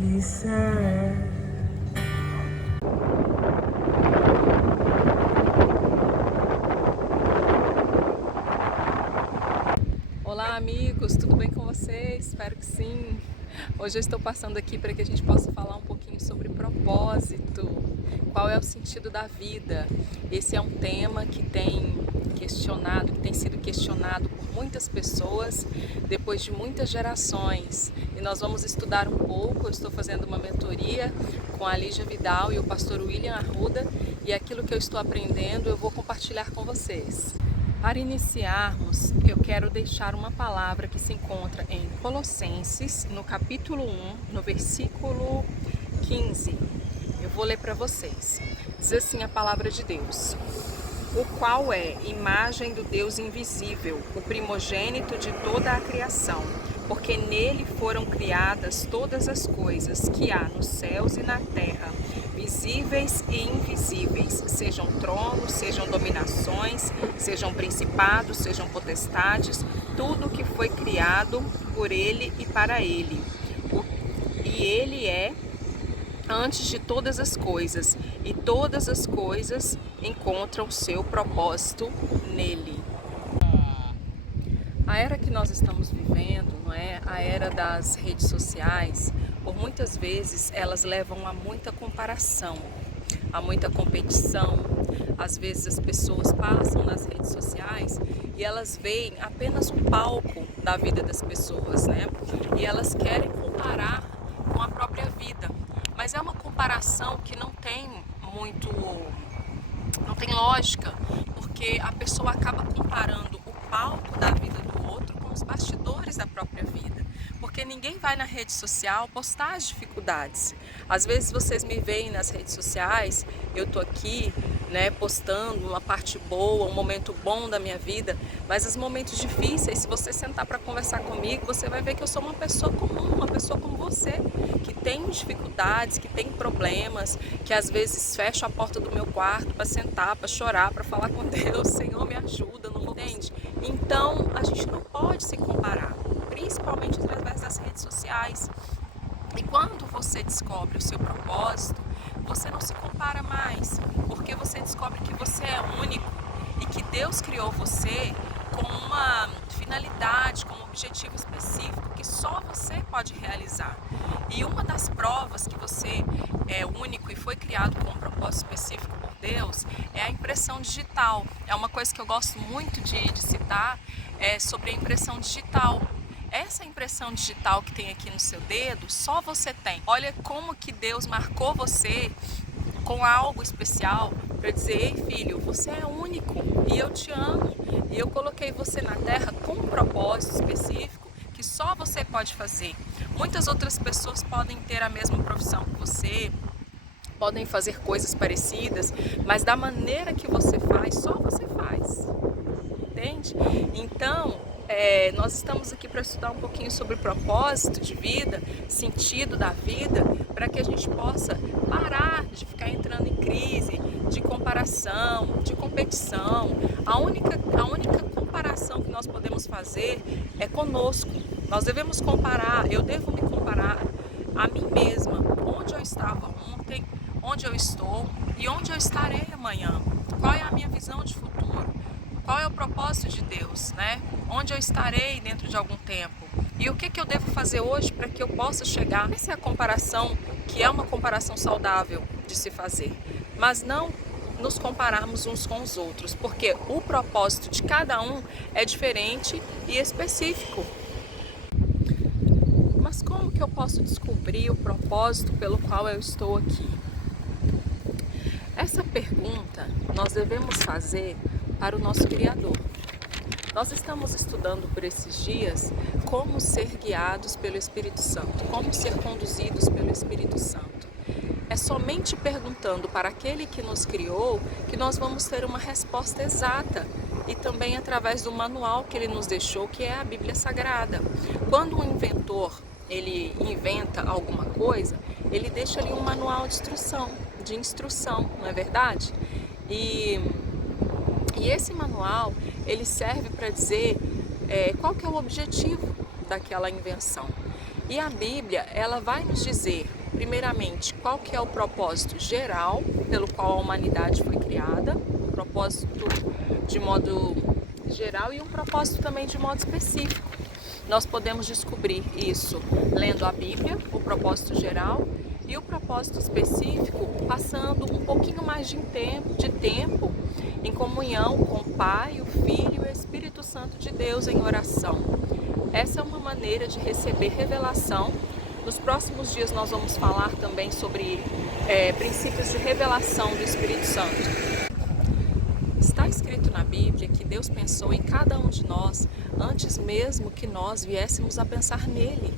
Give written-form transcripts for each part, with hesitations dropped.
he said. Olá amigos, tudo bem com vocês? Espero que sim. Hoje eu estou passando aqui para que a gente possa falar um pouquinho sobre propósito. Qual é o sentido da vida? Esse é um tema que tem sido questionado por muitas pessoas depois de muitas gerações. E nós vamos estudar um pouco. Eu estou fazendo uma mentoria com a Lígia Vidal e o pastor William Arruda, e aquilo que eu estou aprendendo eu vou compartilhar com vocês. Para iniciarmos, eu quero deixar uma palavra que se encontra em Colossenses, no capítulo 1, no versículo 15. Eu vou ler para vocês. Diz assim a palavra de Deus: o qual é imagem do Deus invisível, o primogênito de toda a criação, porque nele foram criadas todas as coisas que há nos céus e na terra, visíveis e invisíveis, sejam tronos, sejam dominações, sejam principados, sejam potestades, tudo que foi criado por ele e para ele. E ele é antes de todas as coisas, e todas as coisas encontram seu propósito nele. A era que nós estamos vivendo, não é? A era das redes sociais, por muitas vezes elas levam a muita comparação, a muita competição. Às vezes as pessoas passam nas redes sociais e elas veem apenas um palco da vida das pessoas, né? E elas querem comparar com a própria vida. Mas é uma comparação que não tem lógica, porque a pessoa acaba comparando o palco da vida do outro com os bastidores da própria vida. Porque ninguém vai na rede social postar as dificuldades. Às vezes vocês me veem nas redes sociais, eu tô aqui, né, postando uma parte boa, um momento bom da minha vida, mas os momentos difíceis, se você sentar para conversar comigo, você vai ver que eu sou uma pessoa comum, uma pessoa como você, que tem dificuldades, que tem problemas, que às vezes fecho a porta do meu quarto para sentar, para chorar, para falar com Deus: Senhor, me ajuda, não entende? Então a gente não pode se comparar, principalmente através das redes sociais. E quando você descobre o seu propósito, você não se compara mais, porque você descobre que você é único e que Deus criou você com uma finalidade, com um objetivo específico que só você pode realizar. E uma das provas que você é único e foi criado com um propósito específico por Deus é a impressão digital. É uma coisa que eu gosto muito de citar, sobre a impressão digital. Essa impressão digital que tem aqui no seu dedo, só você tem. Olha como que Deus marcou você com algo especial para dizer: ei filho, você é único e eu te amo. E eu coloquei você na terra com um propósito específico que só você pode fazer. Muitas outras pessoas podem ter a mesma profissão que você, podem fazer coisas parecidas, mas da maneira que você faz, só você faz. Entende? Então, nós estamos aqui para estudar um pouquinho sobre propósito de vida, sentido da vida, para que a gente possa parar de ficar entrando em crise, de comparação, de competição. A única comparação que nós podemos fazer é conosco. Nós devemos comparar, eu devo me comparar a mim mesma, onde eu estava ontem, onde eu estou e onde eu estarei amanhã. Qual é a minha visão de futuro? Qual é o propósito de Deus, né? Onde eu estarei dentro de algum tempo? E o que eu devo fazer hoje para que eu possa chegar? Essa é a comparação, que é uma comparação saudável de se fazer. Mas não nos compararmos uns com os outros, porque o propósito de cada um é diferente e específico. Mas como que eu posso descobrir o propósito pelo qual eu estou aqui? Essa pergunta nós devemos fazer para o nosso Criador. Nós estamos estudando por esses dias como ser guiados pelo Espírito Santo, como ser conduzidos pelo Espírito Santo. É somente perguntando para aquele que nos criou que nós vamos ter uma resposta exata, e também através do manual que ele nos deixou, que é a Bíblia Sagrada. Quando um inventor ele inventa alguma coisa, ele deixa ali um manual de instrução, não é verdade? E esse manual, ele serve para dizer qual que é o objetivo daquela invenção. E a Bíblia, ela vai nos dizer, primeiramente, qual que é o propósito geral pelo qual a humanidade foi criada, um propósito de modo geral e um propósito também de modo específico. Nós podemos descobrir isso lendo a Bíblia, o propósito geral, e o propósito específico passando um pouquinho mais de tempo em comunhão com o Pai, o Filho e o Espírito Santo de Deus em oração. Essa é uma maneira de receber revelação. Nos próximos dias nós vamos falar também sobre princípios de revelação do Espírito Santo. Está escrito na Bíblia que Deus pensou em cada um de nós antes mesmo que nós viéssemos a pensar nele.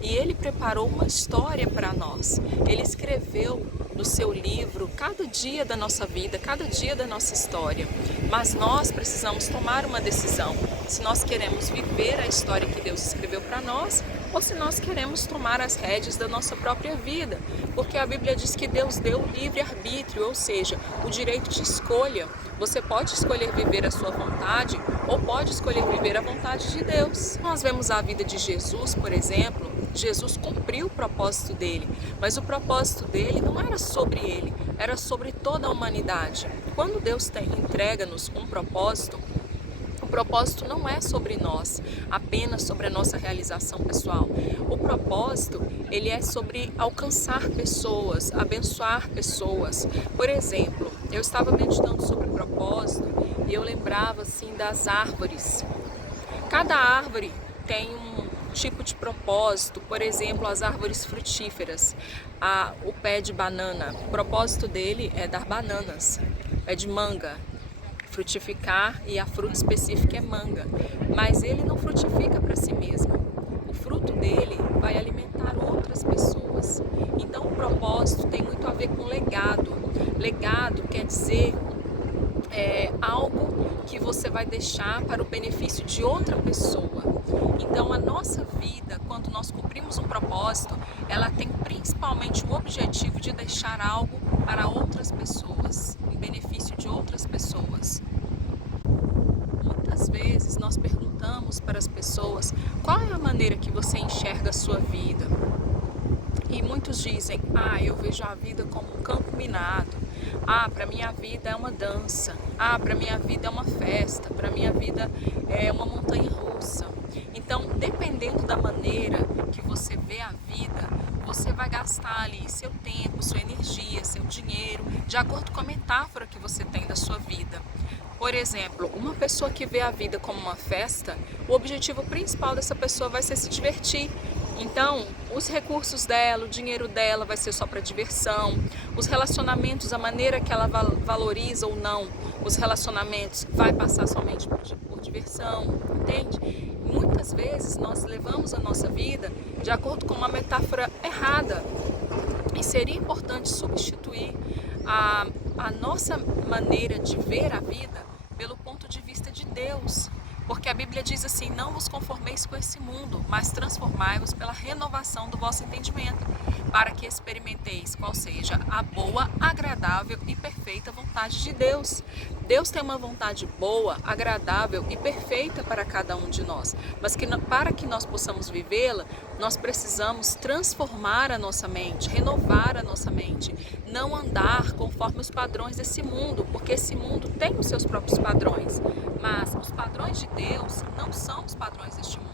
E Ele preparou uma história para nós. Ele escreveu no seu livro cada dia da nossa vida, cada dia da nossa história. Mas nós precisamos tomar uma decisão. Se nós queremos viver a história que Deus escreveu para nós, ou se nós queremos tomar as rédeas da nossa própria vida. Porque a Bíblia diz que Deus deu o livre-arbítrio, ou seja, o direito de escolha. Você pode escolher viver a sua vontade ou pode escolher viver a vontade de Deus. Nós vemos a vida de Jesus, por exemplo. Jesus cumpriu o propósito dele, mas o propósito dele não era sobre ele, era sobre toda a humanidade. Quando Deus entrega-nos um propósito, o propósito não é sobre nós, apenas sobre a nossa realização pessoal. O propósito, ele é sobre alcançar pessoas, abençoar pessoas. Por exemplo, eu estava meditando sobre o propósito e eu lembrava assim das árvores. Cada árvore tem um tipo de propósito, por exemplo, as árvores frutíferas, o pé de banana, o propósito dele é dar bananas, pé de manga, frutificar, e a fruta específica é manga, mas ele não frutifica para si mesmo, o fruto dele vai alimentar outras pessoas. Então o propósito tem muito a ver com legado. Legado quer dizer algo que você vai deixar para o benefício de outra pessoa. Então a nossa vida, quando nós cumprimos um propósito, ela tem principalmente o objetivo de deixar algo para outras pessoas, em benefício de outras pessoas. Muitas vezes nós perguntamos para as pessoas qual é a maneira que você enxerga a sua vida. E muitos dizem, eu vejo a vida como um campo minado. Para minha vida é uma dança. Para minha vida é uma festa. Para minha vida é uma montanha russa. Então, dependendo da maneira que você vê a vida, você vai gastar ali seu tempo, sua energia, seu dinheiro, de acordo com a metáfora que você tem da sua vida. Por exemplo, uma pessoa que vê a vida como uma festa, o objetivo principal dessa pessoa vai ser se divertir. Então, os recursos dela, o dinheiro dela vai ser só para diversão. Os relacionamentos, a maneira que ela valoriza ou não os relacionamentos, vai passar somente por diversão, entende? Muitas vezes nós levamos a nossa vida de acordo com uma metáfora errada. E seria importante substituir a nossa maneira de ver a vida pelo ponto de vista de Deus. Porque a Bíblia diz assim, não vos conformeis com esse mundo, mas transformai-vos pela renovação do vosso entendimento, para que experimenteis qual seja a boa, agradável e perfeita vontade de Deus. Deus tem uma vontade boa, agradável e perfeita para cada um de nós, mas para que nós possamos vivê-la, nós precisamos transformar a nossa mente, renovar a nossa mente, não andar conforme os padrões desse mundo, porque esse mundo tem os seus próprios padrões, mas os padrões de Deus não são os padrões deste mundo.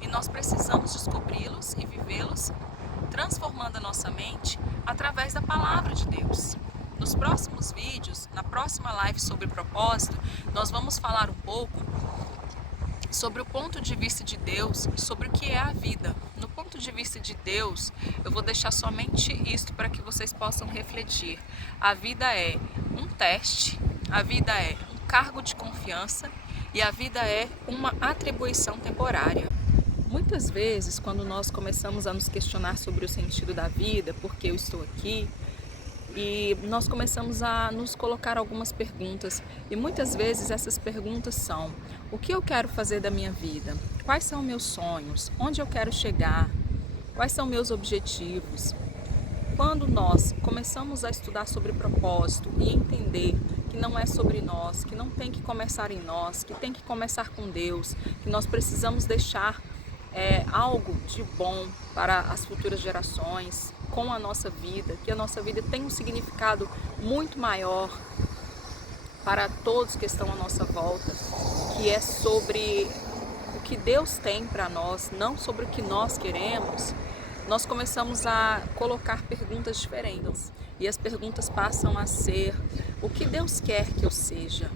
E nós precisamos descobri-los e vivê-los, transformando a nossa mente através da palavra de Deus. Nos próximos vídeos, na próxima live sobre propósito, nós vamos falar um pouco sobre o ponto de vista de Deus, sobre o que é a vida. No ponto de vista de Deus, eu vou deixar somente isto para que vocês possam refletir. A vida é um teste, a vida é um cargo de confiança e a vida é uma atribuição temporária. Muitas vezes, quando nós começamos a nos questionar sobre o sentido da vida, por que eu estou aqui, e nós começamos a nos colocar algumas perguntas, e muitas vezes essas perguntas são: o que eu quero fazer da minha vida? Quais são meus sonhos? Onde eu quero chegar? Quais são meus objetivos? Quando nós começamos a estudar sobre propósito e entender que não é sobre nós, que não tem que começar em nós, que tem que começar com Deus, que nós precisamos deixar algo de bom para as futuras gerações, com a nossa vida, que a nossa vida tem um significado muito maior para todos que estão à nossa volta, que é sobre o que Deus tem para nós, não sobre o que nós queremos, nós começamos a colocar perguntas diferentes. E as perguntas passam a ser: o que Deus quer que eu seja?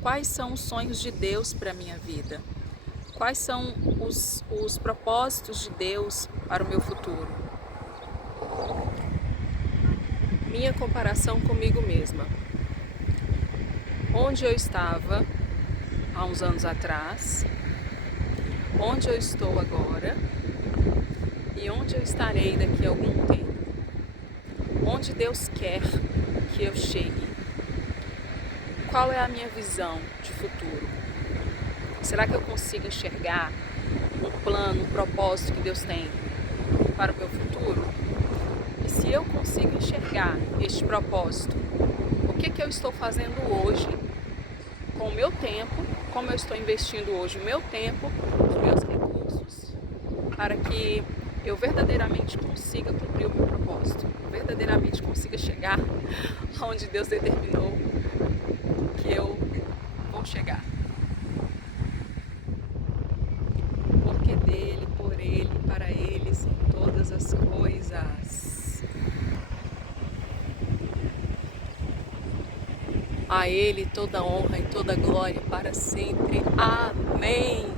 Quais são os sonhos de Deus para a minha vida? Quais são os propósitos de Deus para o meu futuro? Minha comparação comigo mesma. Onde eu estava há uns anos atrás, onde eu estou agora e onde eu estarei daqui a algum tempo. Onde Deus quer que eu chegue. Qual é a minha visão de futuro? Será que eu consigo enxergar um plano, um propósito que Deus tem para o meu futuro? E se eu consigo enxergar este propósito, o que eu estou fazendo hoje com o meu tempo, como eu estou investindo hoje o meu tempo, os meus recursos, para que eu verdadeiramente consiga cumprir o meu propósito, verdadeiramente consiga chegar aonde Deus determinou que eu vou chegar. Porque dele, por ele, para ele são todas as coisas. A ele toda honra e toda glória para sempre. Amém.